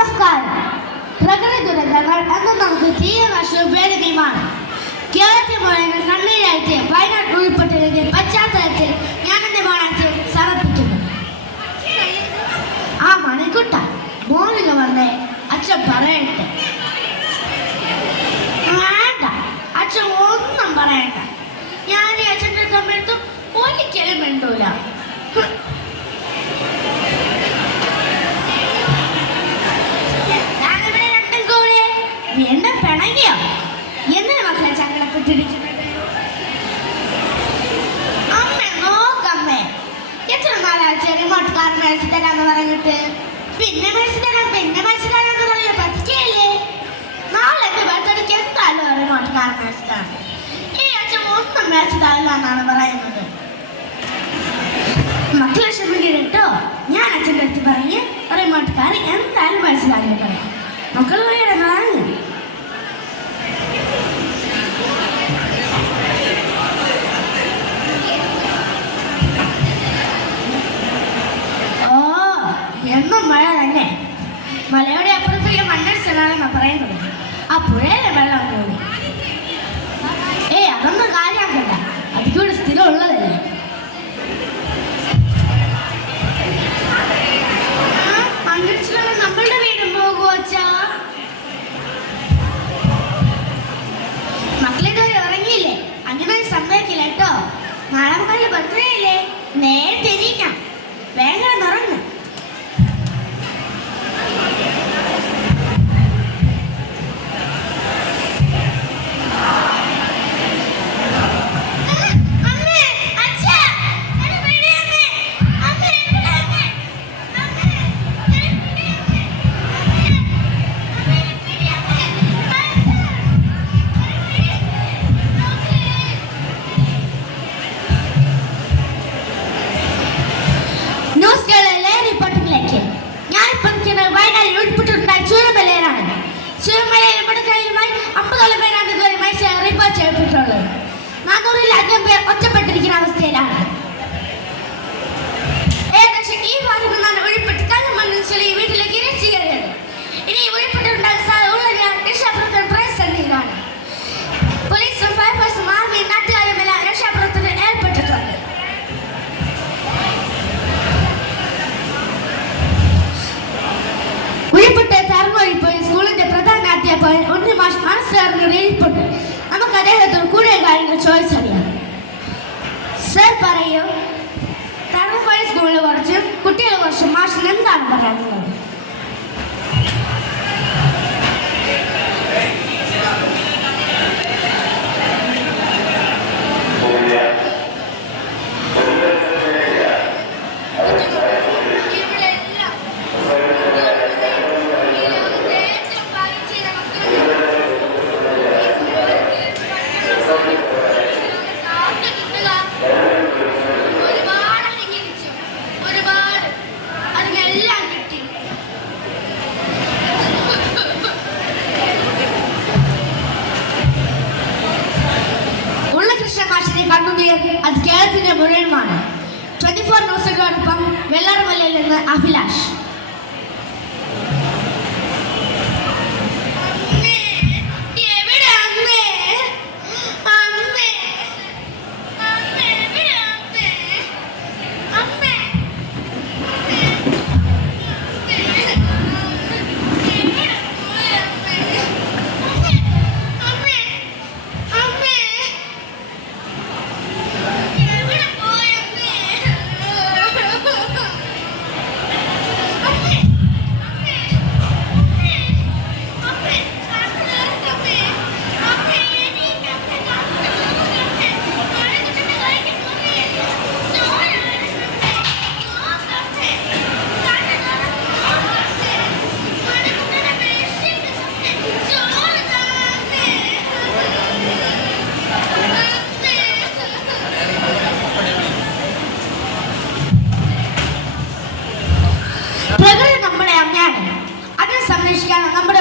നമസ്കാരം. പ്രകൃതി ദുരന്തങ്ങൾ എന്നും നമുക്ക് തീരനഷ്ടവും വേദനയുമാണ്. കേരളത്തിൽ മുഴുവൻ കണ്ണീരായിട്ട് വയനാട് ഉൾപ്പെട്ടതിന്റെ പശ്ചാത്തലത്തിൽ ഞാനെന്റെ മോണാറ്റ് സമർപ്പിക്കുന്നു. ആ മണിക്കുട്ട മോനിക വന്നേ അച്ഛൻ പറയട്ടെ. വേണ്ട, അച്ഛൻ ഒന്നും പറയണ്ട. ഞാൻ അച്ഛൻ്റെ സമയത്ത് ഒരിക്കലും മിണ്ടൂല. എന്നെ പിണങ്ങിയോ? എന്തിനാ മക്കളെ ചങ്ങലപ്പെട്ടിരിക്കുന്നത്? അമ്മ നോക്കമ്മേ, എത്ര നാളാഴ്ച റിമോട്ട്കാരൻ മേടിച്ചു തരാന്ന് പറഞ്ഞിട്ട് പിന്നെ മേടിച്ചു തരാന്ന് പറഞ്ഞ പറ്റിക്കല്ലേ. നാളെ എന്റെ ബർത്ത്ഡേക്ക് എന്തായാലും റിമോട്ട്കാരൻ മേടിച്ചു തരാം. ഈ അച്ഛൻ ഒന്നും മേടിച്ചു തരില്ല എന്നാണ് പറയുന്നത്. മക്കളെ ക്ഷമിക്കട്ടോ, ഞാൻ അച്ഛൻ്റെ അടുത്ത് പറഞ്ഞ് റിമോട്ട്കാരൻ എന്തായാലും മേടിച്ചു തരാൻ പറയാം. മക്കൾ പോയി നാളെ എന്നും മഴ തന്നെ. മലയുടെ അപ്പുറത്തേക്ക് മണ്ണടിച്ചതാണെന്നാ പറയുന്നത്. ആ പുഴയിലെ വെള്ളം കൂടി. അതൊന്നും കാര്യമാക്കണ്ട, അതിക്കൂടെ സ്ഥിരം ഉള്ളതല്ലേ. മണ്ണടിച്ചില്ല നമ്മളുടെ വീടും പോകുമോ അച്ഛാ? മക്കളിതുവരെ ഉറങ്ങിയില്ലേ? അങ്ങനെ സംഭവിക്കില്ല കേട്ടോ. നാളെ മക്കളുടെ ബർത്ത്ഡേ ഇല്ലേ, നേരത്തെ എണീക്കാം. വേഗം ഉറങ്ങും. ചുരമലയിൽ 50 പേരാണ് ഇതുവരെ മനുഷ്യർ റിപ്പോർട്ട് ചെയ്യപ്പെട്ടുള്ളത്. 400-ലധികം പേർ ഒറ്റപ്പെട്ടിരിക്കുന്ന അവസ്ഥയിലാണ്. ഏകദേശം ഈ ഭാഗത്ത് നിന്നാണ് ഉൾപ്പെട്ട് കല്ലുമണ്ണിൽ ചെളി വീട്ടിലേക്ക് ഇരച്ചു കയറിയത്. ഇനി ഉൾപ്പെട്ടുണ്ടാകാൻ സാധ്യതയുള്ളതിനാൽ രക്ഷാപ്രവർത്തനം പ്രതിസന്ധിയിലാണ്. പോലീസും ഫയർഫോഴ്സും ആർമിയും നാട്ടുകാരുമെല്ലാം രക്ഷാപ്രവർത്തനം ഏർപ്പെട്ടിട്ടുണ്ട്. ഉൾപ്പെട്ട് തറങ്ങൊഴിപ്പോയി സ്കൂളിന്റെ പ്രധാന അധ്യാപകൻ ഒന്ന് മനസ്സിലാർന്ന് എഴുതിപ്പുണ്ട്. നമുക്ക് അദ്ദേഹത്തോട് കൂടുതൽ കാര്യങ്ങൾ ചോദിച്ചറിയാം. സർ പറയൂ, തറങ്ങൊഴി സ്കൂളിൽ കുറച്ച് കുട്ടികളെ കുറച്ച് മാഷിന് എന്താണ് പറയാനുള്ളത്? അത് കേരളത്തിന്റെ മുഴുവനുമാണ്. 24 ന്യൂസുകളോടൊപ്പം വെള്ളാർമലയിൽ നിന്ന് അഭിലാഷ്. പ്രകൃതി നമ്മുടെ അമ്മയാണ്. അതിനെ സംരക്ഷിക്കാനും നമ്മുടെ